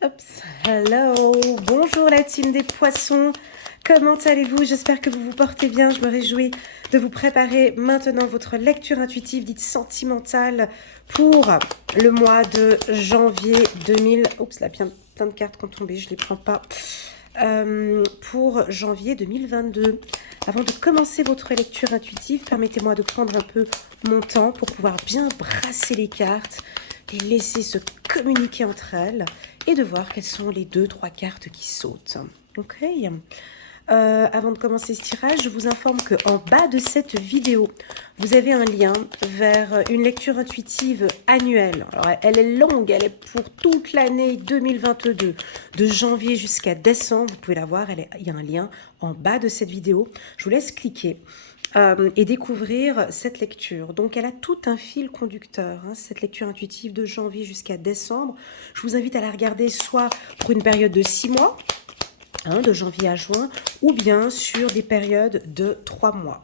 Hop, hello, bonjour la team des poissons, comment allez-vous? J'espère que vous vous portez bien, je me réjouis de vous préparer maintenant votre lecture intuitive dite sentimentale pour le mois de janvier 2000. Oups, là, plein de cartes qui ont tombé, je ne les prends pas. Pour janvier 2022. Avant de commencer votre lecture intuitive, permettez-moi de prendre un peu mon temps pour pouvoir bien brasser les cartes, les laisser se communiquer entre elles et de voir quelles sont les 2-3 cartes qui sautent. Ok. Avant de commencer ce tirage, je vous informe qu'en bas de cette vidéo, vous avez un lien vers une lecture intuitive annuelle. Alors, elle est longue, elle est pour toute l'année 2022, de janvier jusqu'à décembre. Vous pouvez la voir, il y a un lien en bas de cette vidéo. Je vous laisse cliquer. Et découvrir cette lecture. Donc elle a tout un fil conducteur, cette lecture intuitive de janvier jusqu'à décembre. Je vous invite à la regarder soit pour une période de 6 mois, de janvier à juin, ou bien sur des périodes de 3 mois.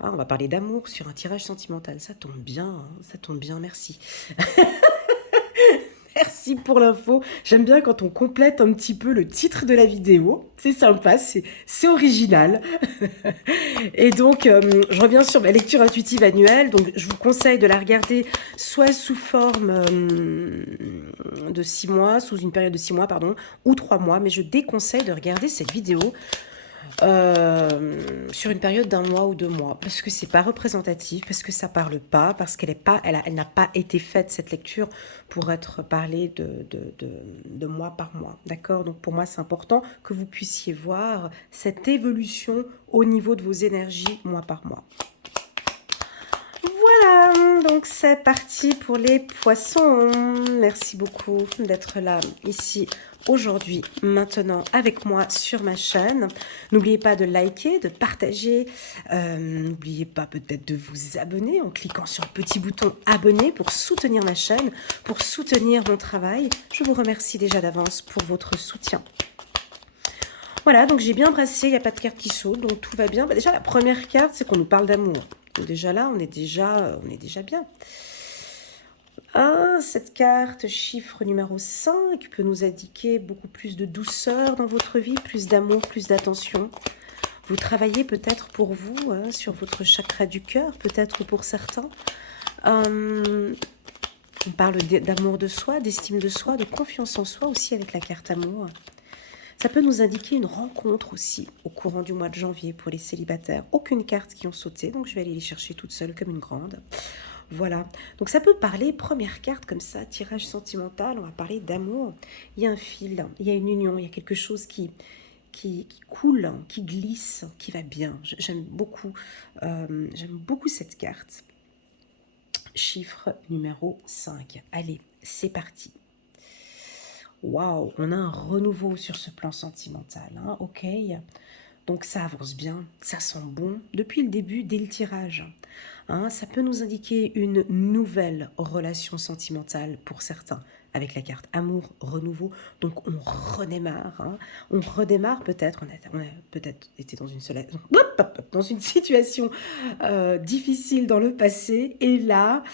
On va parler d'amour sur un tirage sentimental. Ça tombe bien, ça tombe bien, merci. Merci pour l'info. J'aime bien quand on complète un petit peu le titre de la vidéo. C'est sympa, c'est original. Et donc, je reviens sur ma lecture intuitive annuelle. Donc, je vous conseille de la regarder soit sous forme de 6 mois, sous une période de 6 mois, pardon, ou 3 mois. Mais je déconseille de regarder cette vidéo sur une période d'1 mois ou 2 mois, parce que c'est pas représentatif, parce que ça parle pas, parce qu'elle n'a pas été faite, cette lecture, pour être parlée de mois par mois, d'accord? Donc pour moi c'est important que vous puissiez voir cette évolution au niveau de vos énergies mois par mois. Voilà, donc c'est parti pour les poissons. Merci beaucoup d'être là ici aujourd'hui, maintenant avec moi sur ma chaîne. N'oubliez pas de liker, de partager. N'oubliez pas peut-être de vous abonner en cliquant sur le petit bouton abonner pour soutenir ma chaîne, pour soutenir mon travail. Je vous remercie déjà d'avance pour votre soutien. Voilà, donc j'ai bien brassé, il n'y a pas de carte qui saute, donc tout va bien. Déjà, la première carte, c'est qu'on nous parle d'amour. Donc déjà là, on est déjà bien. Cette carte, chiffre numéro 5, peut nous indiquer beaucoup plus de douceur dans votre vie, plus d'amour, plus d'attention. Vous travaillez peut-être pour vous, sur votre chakra du cœur, peut-être pour certains. On parle d'amour de soi, d'estime de soi, de confiance en soi aussi avec la carte amour. Ça peut nous indiquer une rencontre aussi au courant du mois de janvier pour les célibataires. Aucune carte qui ont sauté, donc je vais aller les chercher toute seule comme une grande. Voilà, donc ça peut parler, première carte comme ça, tirage sentimental, on va parler d'amour. Il y a un fil, il y a une union, il y a quelque chose qui coule, qui glisse, qui va bien. J'aime beaucoup cette carte. Chiffre numéro 5. Allez, c'est parti. Waouh, on a un renouveau sur ce plan sentimental, ok. Donc ça avance bien, ça sent bon depuis le début, dès le tirage. Ça peut nous indiquer une nouvelle relation sentimentale pour certains, avec la carte amour, renouveau. Donc on redémarre, on redémarre peut-être, on a peut-être été dans une situation difficile dans le passé, et là,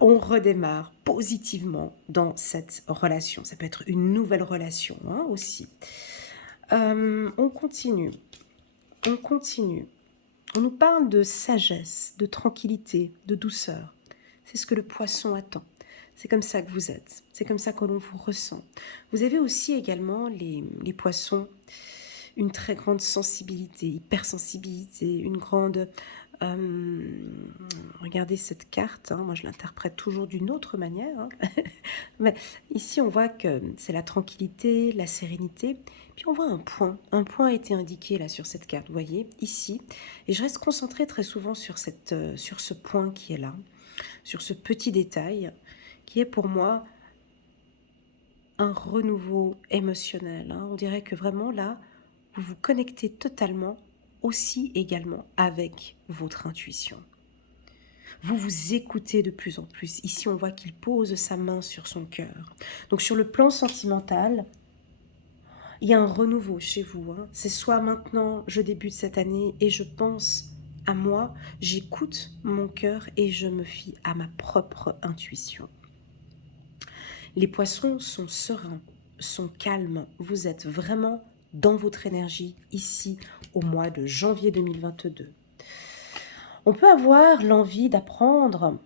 on redémarre positivement dans cette relation. Ça peut être une nouvelle relation aussi. On continue. On nous parle de sagesse, de tranquillité, de douceur. C'est ce que le poisson attend. C'est comme ça que vous êtes. C'est comme ça que l'on vous ressent. Vous avez aussi également, les poissons, une très grande sensibilité, hypersensibilité, une grande... regardez cette carte, moi je l'interprète toujours d'une autre manière. Mais ici on voit que c'est la tranquillité, la sérénité. Puis on voit un point a été indiqué là sur cette carte, vous voyez, ici. Et je reste concentrée très souvent sur ce point qui est là, sur ce petit détail, qui est pour moi un renouveau émotionnel. On dirait que vraiment là, vous vous connectez totalement aussi également avec votre intuition. Vous vous écoutez de plus en plus. Ici, on voit qu'il pose sa main sur son cœur. Donc sur le plan sentimental, il y a un renouveau chez vous. C'est soit maintenant, je débute cette année et je pense à moi, j'écoute mon cœur et je me fie à ma propre intuition. Les poissons sont sereins. sont calmes. Vous êtes vraiment dans votre énergie ici au mois de janvier 2022. On peut avoir l'envie d'apprendre.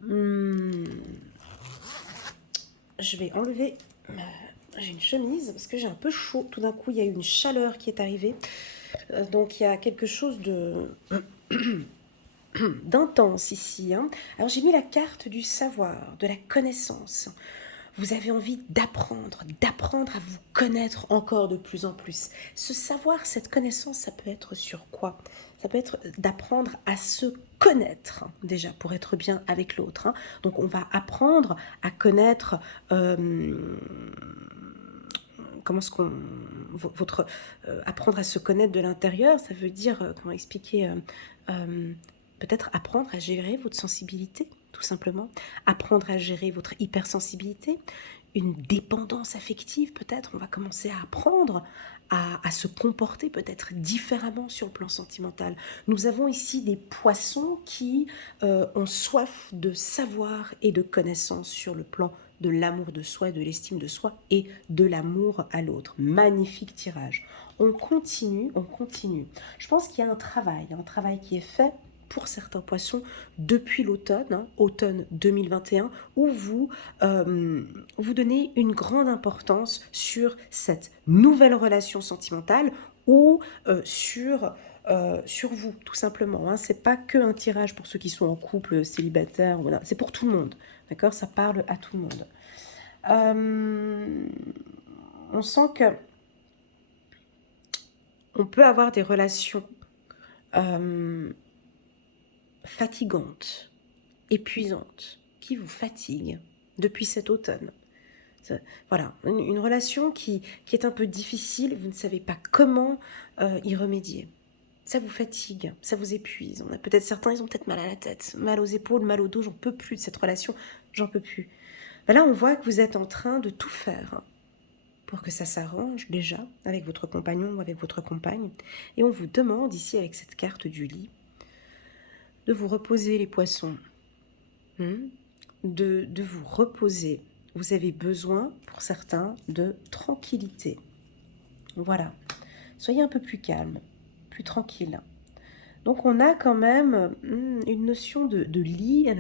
Je vais enlever... J'ai une chemise parce que j'ai un peu chaud. Tout d'un coup, il y a eu une chaleur qui est arrivée. Donc, il y a quelque chose de... d'intense ici. Alors, j'ai mis la carte du savoir, de la connaissance. Vous avez envie d'apprendre à vous connaître encore de plus en plus. Ce savoir, cette connaissance, ça peut être sur quoi? Ça peut être d'apprendre à se connaître, déjà, pour être bien avec l'autre. Donc, on va apprendre à connaître... comment est-ce qu'on... Votre, apprendre à se connaître de l'intérieur, ça veut dire, comment expliquer... peut-être apprendre à gérer votre sensibilité, tout simplement. Apprendre à gérer votre hypersensibilité, une dépendance affective peut-être. On va commencer à apprendre à se comporter peut-être différemment sur le plan sentimental. Nous avons ici des poissons qui ont soif de savoir et de connaissance sur le plan de l'amour de soi, de l'estime de soi et de l'amour à l'autre. Magnifique tirage. On continue, on continue. Je pense qu'il y a un travail qui est fait pour certains poissons depuis l'automne, automne 2021, où vous donnez une grande importance sur cette nouvelle relation sentimentale ou sur vous, tout simplement. C'est pas que un tirage pour ceux qui sont en couple, célibataire, voilà. C'est pour tout le monde, d'accord? Ça parle à tout le monde. On sent que on peut avoir des relations fatigantes, épuisantes, qui vous fatiguent depuis cet automne. Voilà, une relation qui est un peu difficile, vous ne savez pas comment y remédier. Ça vous fatigue, ça vous épuise. On a peut-être certains, ils ont peut-être mal à la tête, mal aux épaules, mal au dos, j'en peux plus de cette relation, j'en peux plus. Ben là, on voit que vous êtes en train de tout faire pour que ça s'arrange déjà avec votre compagnon ou avec votre compagne. Et on vous demande ici, avec cette carte du lit, de vous reposer les poissons, de vous reposer. Vous avez besoin, pour certains, de tranquillité. Voilà. Soyez un peu plus calme, plus tranquille. Donc on a quand même une notion de lit.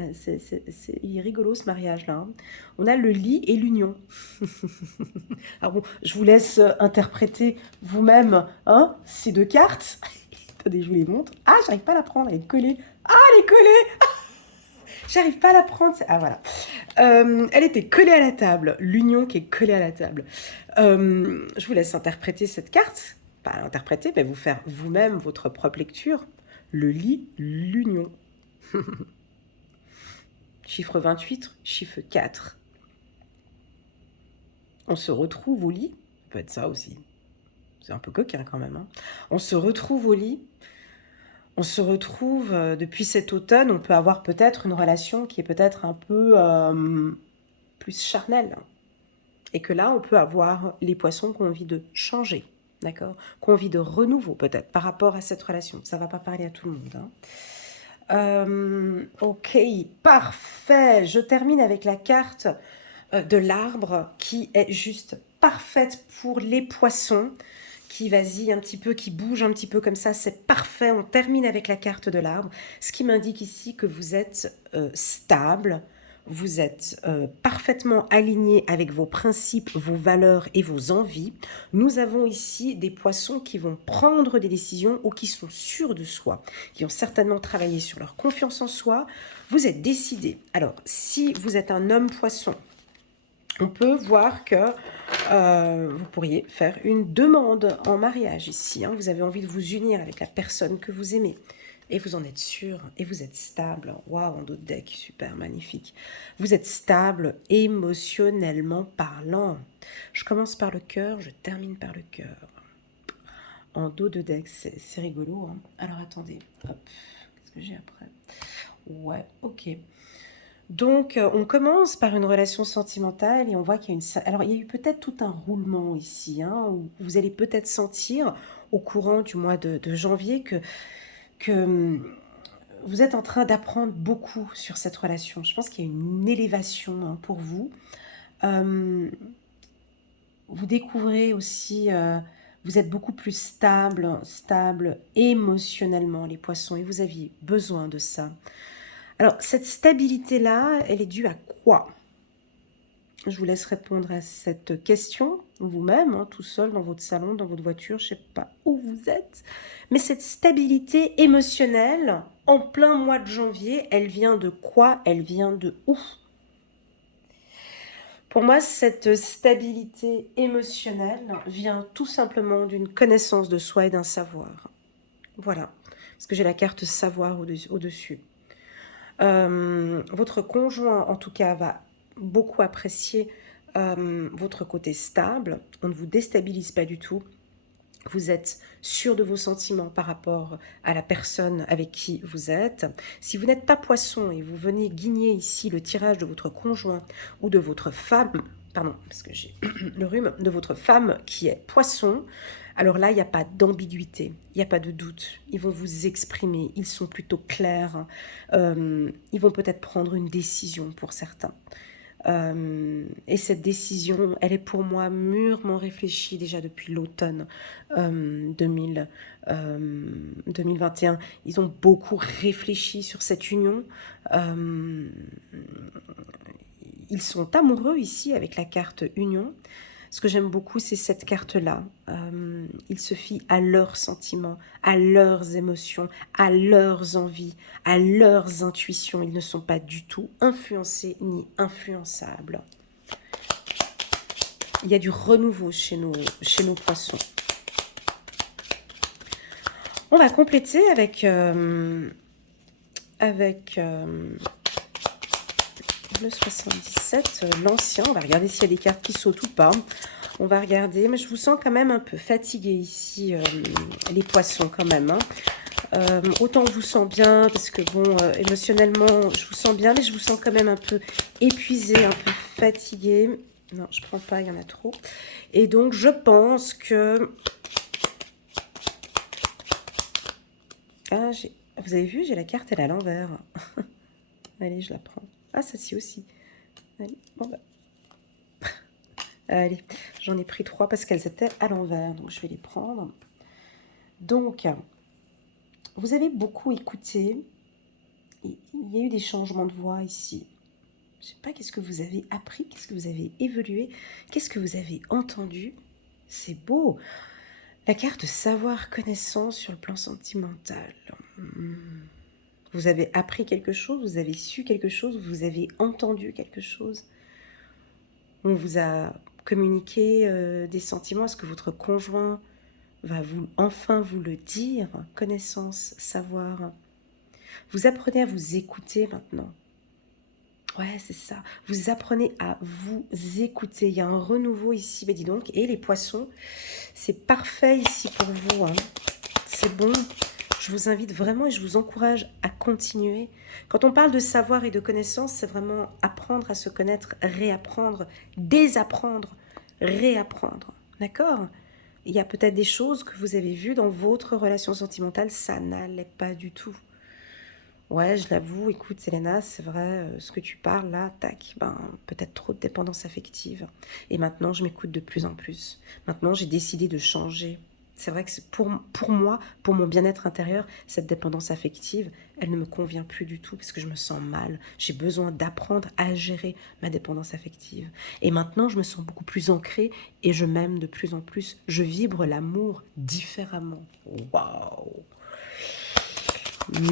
Il est rigolo ce mariage-là. On a le lit et l'union. Alors bon, je vous laisse interpréter vous-même ces deux cartes. Attendez, je vous les montre. Ah, j'arrive pas à la prendre, elle est collée. Ah, elle est collée. J'arrive pas à la prendre. Ah, voilà. Elle était collée à la table. L'union qui est collée à la table. Je vous laisse interpréter cette carte. Pas interpréter, mais vous faire vous-même votre propre lecture. Le lit, l'union. Chiffre 28, chiffre 4. On se retrouve au lit. Ça peut être ça aussi. C'est un peu coquin quand même. On se retrouve au lit. On se retrouve depuis cet automne. On peut avoir peut-être une relation qui est peut-être un peu plus charnelle. Et que là, on peut avoir les poissons qui ont envie de changer. D'accord? Qui ont envie de renouveau peut-être par rapport à cette relation. Ça ne va pas parler à tout le monde. Ok, parfait. Je termine avec la carte de l'arbre qui est juste parfaite pour les poissons. Qui vas-y un petit peu, qui bouge un petit peu comme ça, c'est parfait. On termine avec la carte de l'arbre, ce qui m'indique ici que vous êtes stable, vous êtes parfaitement aligné avec vos principes, vos valeurs et vos envies. Nous avons ici des poissons qui vont prendre des décisions ou qui sont sûrs de soi, qui ont certainement travaillé sur leur confiance en soi. Vous êtes décidé. Alors, si vous êtes un homme poisson, on peut voir que vous pourriez faire une demande en mariage ici. Vous avez envie de vous unir avec la personne que vous aimez. Et vous en êtes sûr. Et vous êtes stable. Waouh, en dos de deck, super, magnifique. Vous êtes stable émotionnellement parlant. Je commence par le cœur, je termine par le cœur. En dos de deck, c'est rigolo. Alors attendez, hop, qu'est-ce que j'ai après? Ouais, ok. Donc, on commence par une relation sentimentale et on voit qu'il y a une... Alors, il y a eu peut-être tout un roulement ici, où vous allez peut-être sentir au courant du mois de janvier que vous êtes en train d'apprendre beaucoup sur cette relation. Je pense qu'il y a une élévation pour vous. Vous découvrez aussi, vous êtes beaucoup plus stable émotionnellement, les poissons, et vous aviez besoin de ça. Alors, cette stabilité-là, elle est due à quoi? Je vous laisse répondre à cette question vous-même, hein, tout seul dans votre salon, dans votre voiture, je ne sais pas où vous êtes. Mais cette stabilité émotionnelle, en plein mois de janvier, elle vient de quoi? Elle vient de où? Pour moi, cette stabilité émotionnelle vient tout simplement d'une connaissance de soi et d'un savoir. Voilà, parce que j'ai la carte savoir au-dessus. Votre conjoint, en tout cas, va beaucoup apprécier votre côté stable. On ne vous déstabilise pas du tout. Vous êtes sûr de vos sentiments par rapport à la personne avec qui vous êtes. Si vous n'êtes pas poisson et vous venez guigner ici le tirage de votre conjoint ou de votre femme, pardon, parce que j'ai le rhume, de votre femme qui est poisson, alors là, il n'y a pas d'ambiguïté, il n'y a pas de doute. Ils vont vous exprimer, ils sont plutôt clairs. Ils vont peut-être prendre une décision pour certains. Et cette décision, elle est pour moi mûrement réfléchie déjà depuis l'automne 2021. Ils ont beaucoup réfléchi sur cette union. Ils sont amoureux ici avec la carte union. Ce que j'aime beaucoup, c'est cette carte-là. Ils se fient à leurs sentiments, à leurs émotions, à leurs envies, à leurs intuitions. Ils ne sont pas du tout influencés ni influençables. Il y a du renouveau chez nos poissons. On va compléter avec le 77, l'ancien. On va regarder s'il y a des cartes qui sautent ou pas. On va regarder, mais je vous sens quand même un peu fatigué ici, les poissons quand même. Hein. Autant on vous sent bien, parce que bon, émotionnellement, je vous sens bien, mais je vous sens quand même un peu épuisé, un peu fatigué. Non, je prends pas, il y en a trop. Et donc, je pense que... Ah, vous avez vu, j'ai la carte, elle est à l'envers. Allez, je la prends. Ah, celle-ci aussi. Allez, bon bah. Allez, j'en ai pris 3 parce qu'elles étaient à l'envers, donc je vais les prendre. Donc, vous avez beaucoup écouté. Il y a eu des changements de voix ici. Je ne sais pas, qu'est-ce que vous avez appris, qu'est-ce que vous avez évolué, qu'est-ce que vous avez entendu. C'est beau. La carte savoir, connaissance sur le plan sentimental. Vous avez appris quelque chose, vous avez su quelque chose, vous avez entendu quelque chose. On vous a communiqué des sentiments. Est-ce que votre conjoint va enfin vous le dire? Connaissance, savoir. Vous apprenez à vous écouter maintenant. Ouais, c'est ça. Vous apprenez à vous écouter. Il y a un renouveau ici. Mais dis donc, et les poissons, c'est parfait ici pour vous. Hein. C'est bon. Je vous invite vraiment et je vous encourage à continuer. Quand on parle de savoir et de connaissance, c'est vraiment apprendre à se connaître, réapprendre, désapprendre, réapprendre. D'accord? Il y a peut-être des choses que vous avez vues dans votre relation sentimentale, ça n'allait pas du tout. Ouais, je l'avoue, écoute Selena, c'est vrai, ce que tu parles là, tac, peut-être trop de dépendance affective. Et maintenant, je m'écoute de plus en plus. Maintenant, j'ai décidé de changer. C'est vrai que pour moi, pour mon bien-être intérieur, cette dépendance affective, elle ne me convient plus du tout parce que je me sens mal. J'ai besoin d'apprendre à gérer ma dépendance affective. Et maintenant, je me sens beaucoup plus ancrée et je m'aime de plus en plus. Je vibre l'amour différemment. Waouh!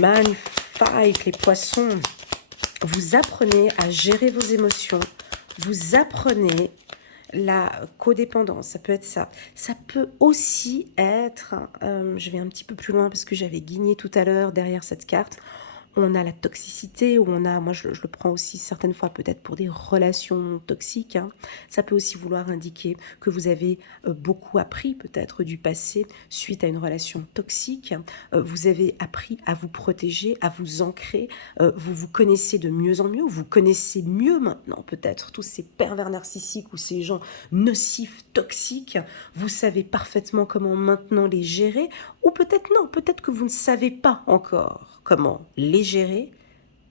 Magnifique, les poissons. Vous apprenez à gérer vos émotions. Vous apprenez la codépendance, ça peut être ça. Ça peut aussi être, je vais un petit peu plus loin parce que j'avais guigné tout à l'heure derrière cette carte, on a la toxicité, ou on a, moi je le prends aussi certaines fois peut-être pour des relations toxiques. Hein. Ça peut aussi vouloir indiquer que vous avez beaucoup appris peut-être du passé suite à une relation toxique. Vous avez appris à vous protéger, à vous ancrer. Vous vous connaissez de mieux en mieux. Vous connaissez mieux maintenant peut-être tous ces pervers narcissiques ou ces gens nocifs, toxiques. Vous savez parfaitement comment maintenant les gérer. Ou peut-être non, peut-être que vous ne savez pas encore comment les gérer,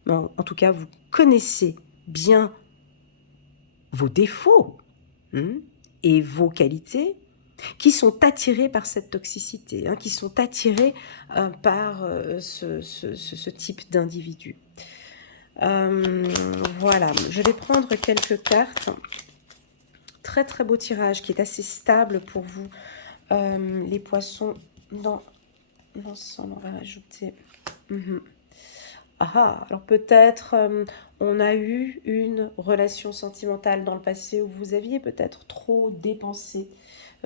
mais en tout cas, vous connaissez bien vos défauts et vos qualités qui sont attirés par cette toxicité, hein, qui sont attirés par ce type d'individu. Voilà, je vais prendre quelques cartes. Très très beau tirage qui est assez stable pour vous. Les poissons, dans l'ensemble, on va rajouter... Alors peut-être on a eu une relation sentimentale dans le passé où vous aviez peut-être trop dépensé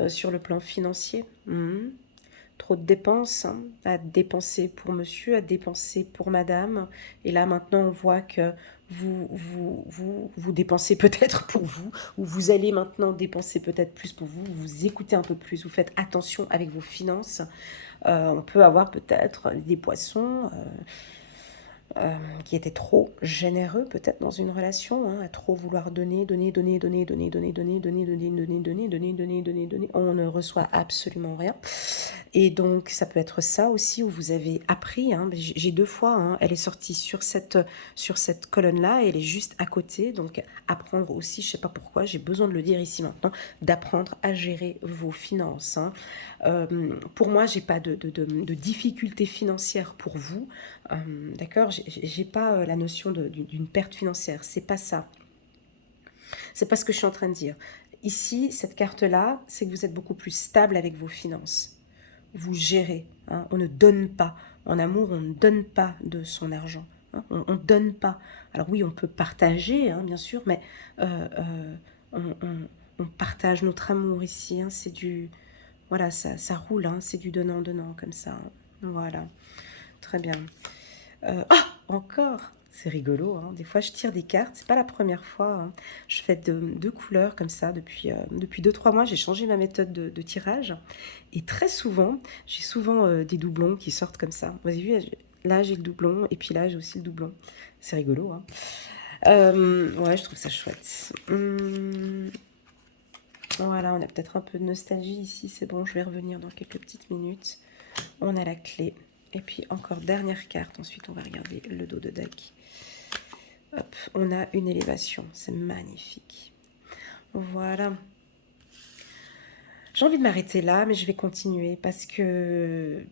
sur le plan financier. Trop de dépenses, hein, à dépenser pour monsieur, à dépenser pour madame. Et là maintenant on voit que vous dépensez peut-être pour vous, ou vous allez maintenant dépenser peut-être plus pour vous, vous écoutez un peu plus, vous faites attention avec vos finances. On peut avoir peut-être des poissons qui étaient trop généreux peut-être dans une relation, hein, à trop vouloir donner. On ne reçoit absolument rien. Et donc ça peut être ça aussi où vous avez appris, hein, j'ai 2 fois, hein, elle est sortie sur cette colonne-là et elle est juste à côté. Donc apprendre aussi, je ne sais pas pourquoi, j'ai besoin de le dire ici maintenant, d'apprendre à gérer vos finances. Hein. Pour moi, j'ai pas de difficultés financières pour vous. D'accord, j'ai pas la notion d'une perte financière, c'est pas ça. C'est pas ce que je suis en train de dire. Ici, cette carte-là, c'est que vous êtes beaucoup plus stable avec vos finances. Vous gérez, hein, on ne donne pas. En amour, on ne donne pas de son argent. Hein, on ne donne pas. Alors oui, on peut partager, hein, bien sûr, mais on partage notre amour ici. Hein, c'est du... Voilà, ça roule, hein, c'est du donnant-donnant comme ça. Hein. Voilà, très bien. Encore, c'est rigolo, hein. Des fois je tire des cartes, c'est pas la première fois, hein. Je fais deux couleurs comme ça depuis 2-3 mois, j'ai changé ma méthode de tirage, et très souvent, j'ai souvent des doublons qui sortent comme ça. Vous avez vu, là j'ai le doublon, et puis là j'ai aussi le doublon, c'est rigolo, hein. Ouais, je trouve ça chouette. Voilà, on a peut-être un peu de nostalgie ici, c'est bon, je vais revenir dans quelques petites minutes. On a la clé. Et puis encore dernière carte, ensuite on va regarder le dos de deck. Hop, on a une élévation, c'est magnifique. Voilà. J'ai envie de m'arrêter là, mais je vais continuer parce que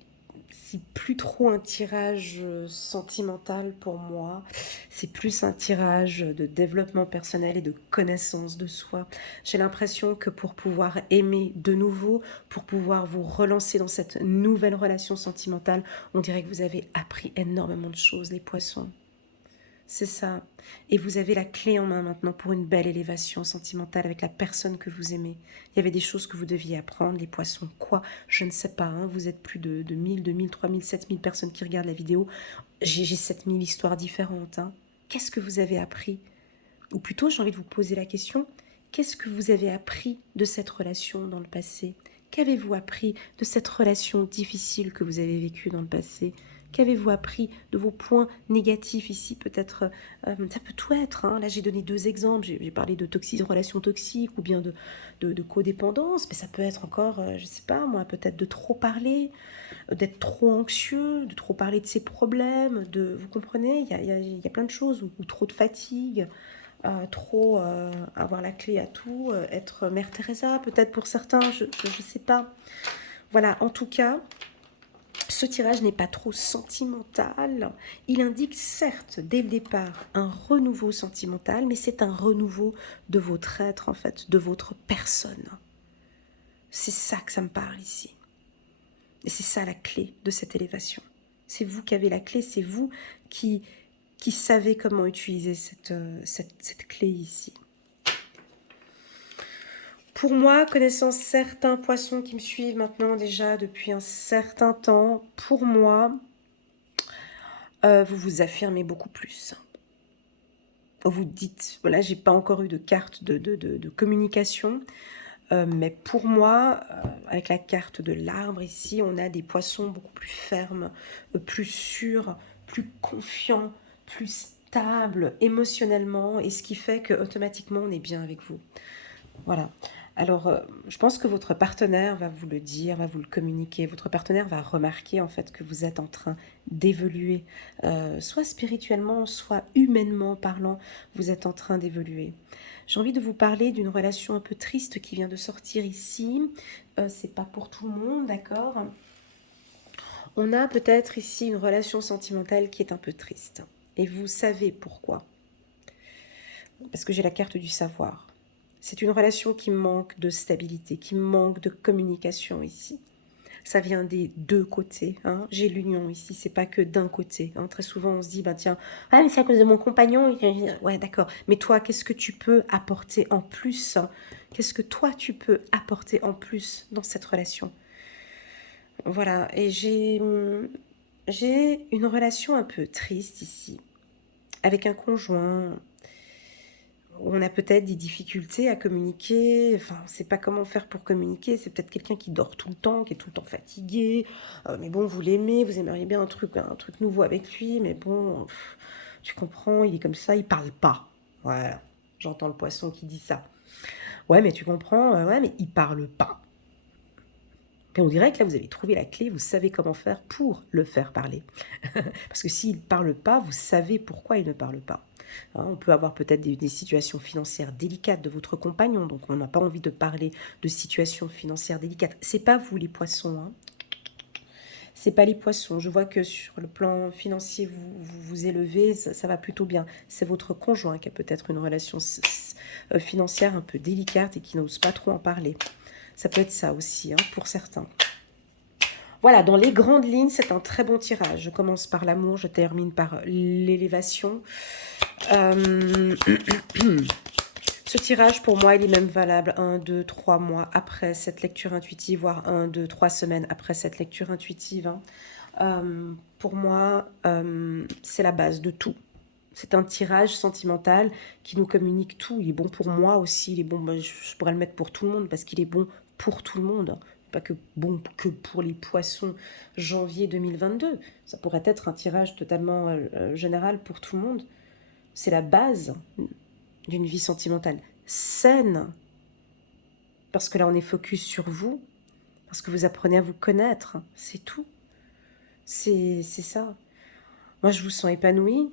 c'est plus trop un tirage sentimental pour moi. C'est plus un tirage de développement personnel et de connaissance de soi. J'ai l'impression que pour pouvoir aimer de nouveau, pour pouvoir vous relancer dans cette nouvelle relation sentimentale, on dirait que vous avez appris énormément de choses, les poissons. C'est ça. Et vous avez la clé en main maintenant pour une belle élévation sentimentale avec la personne que vous aimez. Il y avait des choses que vous deviez apprendre, les poissons, quoi, je ne sais pas. Hein. Vous êtes plus de 1000, 2000, 3000, 7000 personnes qui regardent la vidéo. J'ai 7000 histoires différentes. Hein. Qu'est-ce que vous avez appris? Ou plutôt, j'ai envie de vous poser la question, qu'est-ce que vous avez appris de cette relation dans le passé? Qu'avez-vous appris de cette relation difficile que vous avez vécue dans le passé? Qu'avez-vous appris de vos points négatifs ici? Peut-être, ça peut tout être. Hein. Là, j'ai donné 2 exemples. J'ai parlé de relations toxiques ou bien de codépendance. Mais ça peut être encore, je ne sais pas moi, peut-être de trop parler, d'être trop anxieux, de trop parler de ses problèmes. Vous comprenez, il y a plein de choses. Ou trop de fatigue, trop avoir la clé à tout, être Mère Teresa peut-être pour certains, je ne sais pas. Voilà, en tout cas... Ce tirage n'est pas trop sentimental. Il indique certes, dès le départ, un renouveau sentimental, mais c'est un renouveau de votre être, en fait, de votre personne. C'est ça que ça me parle ici. Et c'est ça la clé de cette élévation. C'est vous qui avez la clé, c'est vous qui savez comment utiliser cette clé ici. Pour moi, connaissant certains poissons qui me suivent maintenant déjà depuis un certain temps, pour moi, vous vous affirmez beaucoup plus. Vous dites, voilà, j'ai pas encore eu de carte de communication, mais pour moi, avec la carte de l'arbre ici, on a des poissons beaucoup plus fermes, plus sûrs, plus confiants, plus stables émotionnellement, et ce qui fait que automatiquement on est bien avec vous. Voilà. Alors, je pense que votre partenaire va vous le dire, va vous le communiquer. Votre partenaire va remarquer en fait que vous êtes en train d'évoluer, soit spirituellement, soit humainement parlant, vous êtes en train d'évoluer. J'ai envie de vous parler d'une relation un peu triste qui vient de sortir ici. C'est pas pour tout le monde, d'accord? On a peut-être ici une relation sentimentale qui est un peu triste. Et vous savez pourquoi. Parce que j'ai la carte du savoir. C'est une relation qui manque de stabilité, qui manque de communication ici. Ça vient des deux côtés. Hein. J'ai l'union ici, c'est pas que d'un côté. Hein. Très souvent, on se dit, bah tiens, ah, mais c'est à cause de mon compagnon. Ouais, d'accord. Mais toi, qu'est-ce que tu peux apporter en plus? Qu'est-ce que toi, tu peux apporter en plus dans cette relation? Voilà. Et j'ai une relation un peu triste ici, avec un conjoint où on a peut-être des difficultés à communiquer, enfin on ne sait pas comment faire pour communiquer, c'est peut-être quelqu'un qui dort tout le temps, qui est tout le temps fatigué, mais bon vous l'aimez, vous aimeriez bien un truc nouveau avec lui, mais bon, tu comprends, il est comme ça, il parle pas. Voilà, j'entends le poisson qui dit ça. Ouais mais tu comprends, ouais mais il parle pas. Et on dirait que là vous avez trouvé la clé, vous savez comment faire pour le faire parler. Parce que s'il ne parle pas, vous savez pourquoi il ne parle pas. Hein, on peut avoir peut-être des situations financières délicates de votre compagnon, donc on n'a pas envie de parler de situations financières délicates. C'est pas vous les poissons, hein. C'est pas les poissons. Je vois que sur le plan financier, vous élevez, ça va plutôt bien. C'est votre conjoint qui a peut-être une relation financière un peu délicate et qui n'ose pas trop en parler. Ça peut être ça aussi, hein, pour certains. Voilà, dans les grandes lignes, c'est un très bon tirage. Je commence par l'amour, je termine par l'élévation. Ce tirage, pour moi, il est même valable 1, 2, 3 mois après cette lecture intuitive, voire 1, 2, 3 semaines après cette lecture intuitive. Hein. Pour moi, c'est la base de tout. C'est un tirage sentimental qui nous communique tout. Il est bon pour moi aussi. Il est bon, je pourrais le mettre pour tout le monde parce qu'il est bon pour tout le monde. Pas que bon que pour les poissons janvier 2022. Ça pourrait être un tirage totalement général pour tout le monde. C'est la base d'une vie sentimentale saine. Parce que là, on est focus sur vous. Parce que vous apprenez à vous connaître. C'est tout. C'est ça. Moi, je vous sens épanouie.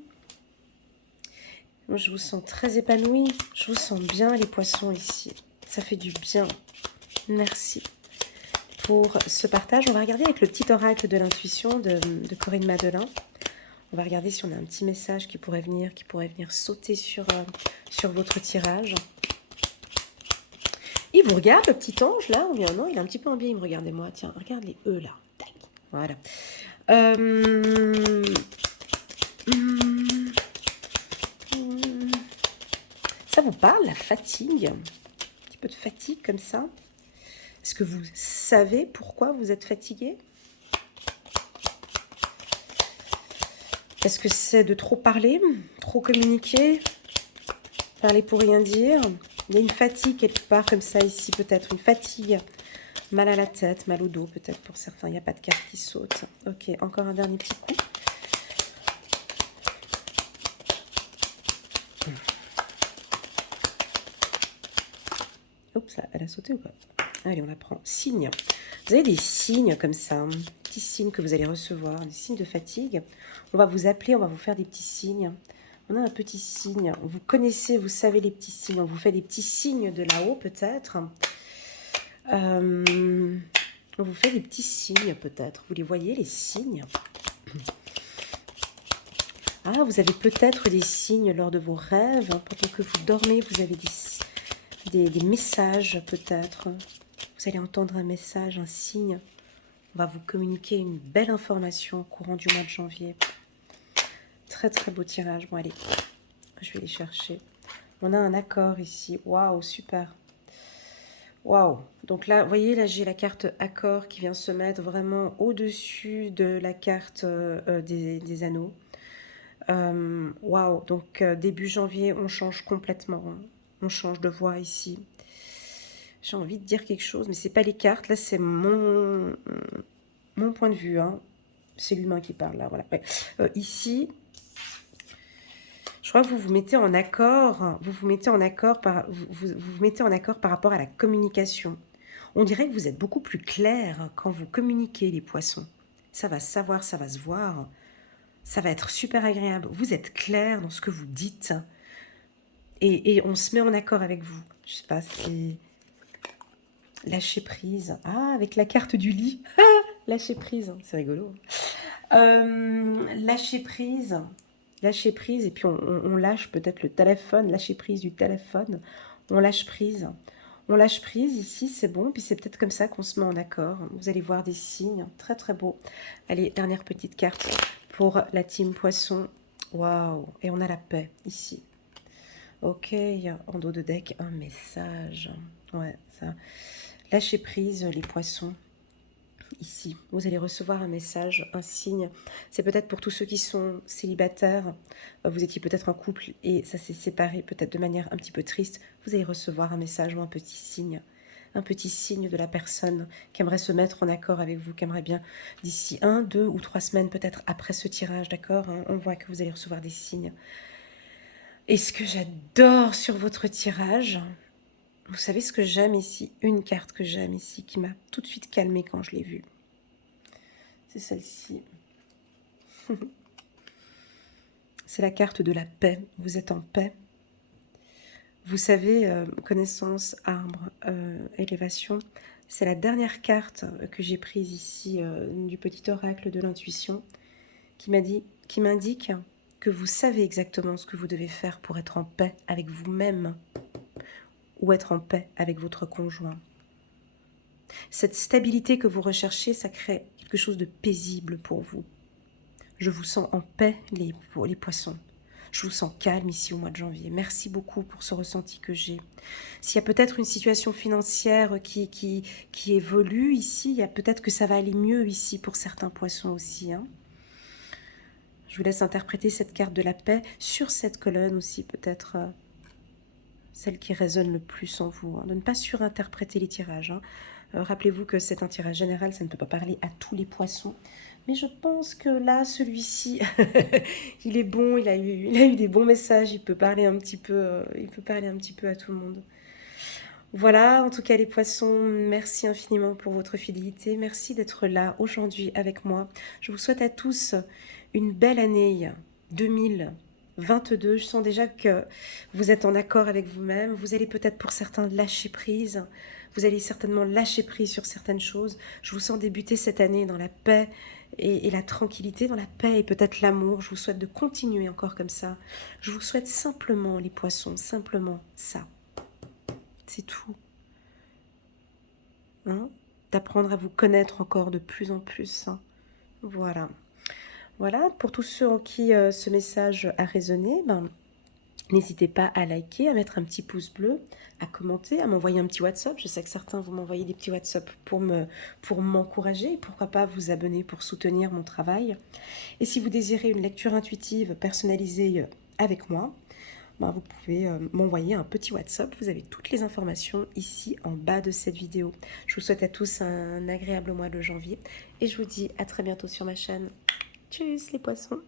Moi, je vous sens très épanouie. Je vous sens bien, les poissons, ici. Ça fait du bien. Merci pour ce partage. On va regarder avec le petit oracle de l'intuition de Corinne Madelin. On va regarder si on a un petit message qui pourrait venir sauter sur votre tirage. Il vous regarde, le petit ange, là, ou bien non, il est un petit peu en biais, il me regardait moi. Tiens, regarde les E, là. Tac. Voilà. Ça vous parle, la fatigue? Un petit peu de fatigue comme ça. Est-ce que vous savez pourquoi vous êtes fatigué? Est-ce que c'est de trop parler, trop communiquer, parler pour rien dire? Il y a une fatigue quelque part comme ça ici, peut-être une fatigue. Mal à la tête, mal au dos peut-être pour certains. Il n'y a pas de carte qui saute. Ok, encore un dernier petit coup. Oups, elle a sauté ou pas? Allez, on la prend. Signes. Vous avez des signes comme ça, petits signes que vous allez recevoir, des signes de fatigue. On va vous appeler, on va vous faire des petits signes. On a un petit signe. Vous connaissez, vous savez les petits signes. On vous fait des petits signes de là-haut peut-être. On vous fait des petits signes peut-être. Vous les voyez, les signes? Ah, vous avez peut-être des signes lors de vos rêves. Pendant que vous dormez, vous avez des messages peut-être. Vous allez entendre un message, un signe. On va vous communiquer une belle information au courant du mois de janvier. Très très beau tirage. Bon allez, je vais les chercher. On a un accord ici. Waouh, super. Waouh. Donc là, vous voyez, là j'ai la carte accord qui vient se mettre vraiment au-dessus de la carte des anneaux. Waouh. Donc début janvier, on change complètement. Hein. On change de voix ici. J'ai envie de dire quelque chose, mais c'est pas les cartes. Là, c'est mon point de vue. Hein. C'est l'humain qui parle là. Voilà. Ouais. Ici, Je crois que vous vous mettez en accord, vous mettez en accord vous mettez en accord par rapport à la communication. On dirait que vous êtes beaucoup plus clair quand vous communiquez, les poissons. Ça va se savoir, ça va se voir. Ça va être super agréable. Vous êtes clair dans ce que vous dites. Et on se met en accord avec vous. Je sais pas, c'est... Lâcher prise. Ah, avec la carte du lit. Lâcher prise, c'est rigolo. Lâcher prise. Lâcher prise, et puis on lâche peut-être le téléphone, lâcher prise du téléphone. On lâche prise. On lâche prise, ici, c'est bon. Puis c'est peut-être comme ça qu'on se met en accord. Vous allez voir des signes. Très, très beau. Allez, dernière petite carte pour la team poisson. Waouh. Et on a la paix, ici. Ok, en dos de deck, un message. Ouais, ça. Lâchez prise, les poissons. Ici, vous allez recevoir un message, un signe. C'est peut-être pour tous ceux qui sont célibataires. Vous étiez peut-être en couple et ça s'est séparé peut-être de manière un petit peu triste. Vous allez recevoir un message ou un petit signe. Un petit signe de la personne qui aimerait se mettre en accord avec vous, qui aimerait bien d'ici 1, 2 ou 3 semaines, peut-être après ce tirage, d'accord, hein, on voit que vous allez recevoir des signes. Et ce que j'adore sur votre tirage, vous savez ce que j'aime ici? Une carte que j'aime ici, qui m'a tout de suite calmée quand je l'ai vue. C'est celle-ci. C'est la carte de la paix. Vous êtes en paix. Vous savez, connaissance, arbre, élévation, c'est la dernière carte que j'ai prise ici du petit oracle de l'intuition qui m'indique que vous savez exactement ce que vous devez faire pour être en paix avec vous-même ou être en paix avec votre conjoint. Cette stabilité que vous recherchez, ça crée quelque chose de paisible pour vous. Je vous sens en paix, les poissons. Je vous sens calme ici au mois de janvier. Merci beaucoup pour ce ressenti que j'ai. S'il y a peut-être une situation financière qui évolue ici, il y a peut-être que ça va aller mieux ici pour certains poissons aussi. Hein. Je vous laisse interpréter cette carte de la paix sur cette colonne aussi, peut-être celle qui résonne le plus en vous. Hein. De ne pas surinterpréter les tirages. Hein. Rappelez-vous que c'est un tirage général, ça ne peut pas parler à tous les poissons. Mais je pense que là, celui-ci, il est bon, il a eu des bons messages, il peut parler un petit peu, à tout le monde. Voilà, en tout cas les poissons, merci infiniment pour votre fidélité. Merci d'être là aujourd'hui avec moi. Je vous souhaite à tous une belle année 2022. Je sens déjà que vous êtes en accord avec vous-même. Vous allez peut-être pour certains lâcher prise. Vous allez certainement lâcher prise sur certaines choses. Je vous sens débuter cette année dans la paix et la tranquillité, dans la paix et peut-être l'amour. Je vous souhaite de continuer encore comme ça. Je vous souhaite simplement, les poissons, simplement ça. C'est tout. Hein? D'apprendre à vous connaître encore de plus en plus. Hein? Voilà. Voilà, pour tous ceux en qui ce message a résonné, n'hésitez pas à liker, à mettre un petit pouce bleu, à commenter, à m'envoyer un petit WhatsApp. Je sais que certains vous m'envoyez des petits WhatsApp pour m'encourager. Pourquoi pas vous abonner pour soutenir mon travail. Et si vous désirez une lecture intuitive personnalisée avec moi, vous pouvez m'envoyer un petit WhatsApp. Vous avez toutes les informations ici en bas de cette vidéo. Je vous souhaite à tous un agréable mois de janvier et je vous dis à très bientôt sur ma chaîne. Tchuss les poissons!